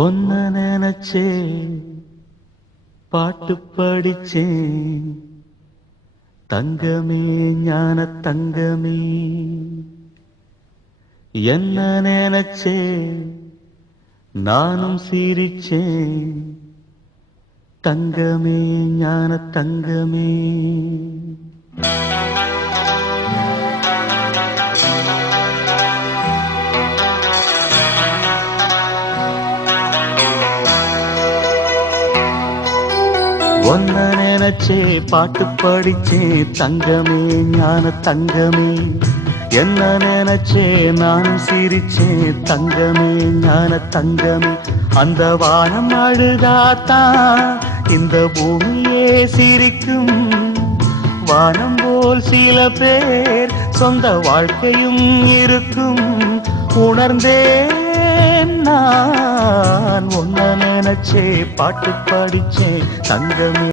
ஒன்ன நினைச்சே பாட்டு படிச்சேன் தங்கமே ஞான தங்கமே. என்ன நினைச்சே நானும் சிரிச்சேன் தங்கமே ஞான தங்கமே. ஒன்ன நினைச்சே பாட்டு படிச்சேன் தங்கமே ஞான தங்கமே. என்ன நினைச்சே நானும் சிரிச்சேன் தங்கமே ஞான தங்கமே. அந்த வானம் அழுதாத்தான் இந்த பூமியே சிரிக்கும். வானம் போல் சில பேர் சொந்த வாழ்க்கையும் இருக்கும். உணர்ந்தேன் நான் ஒன்ன நினைச்சே பாட்டு படிச்சேன் தங்கமே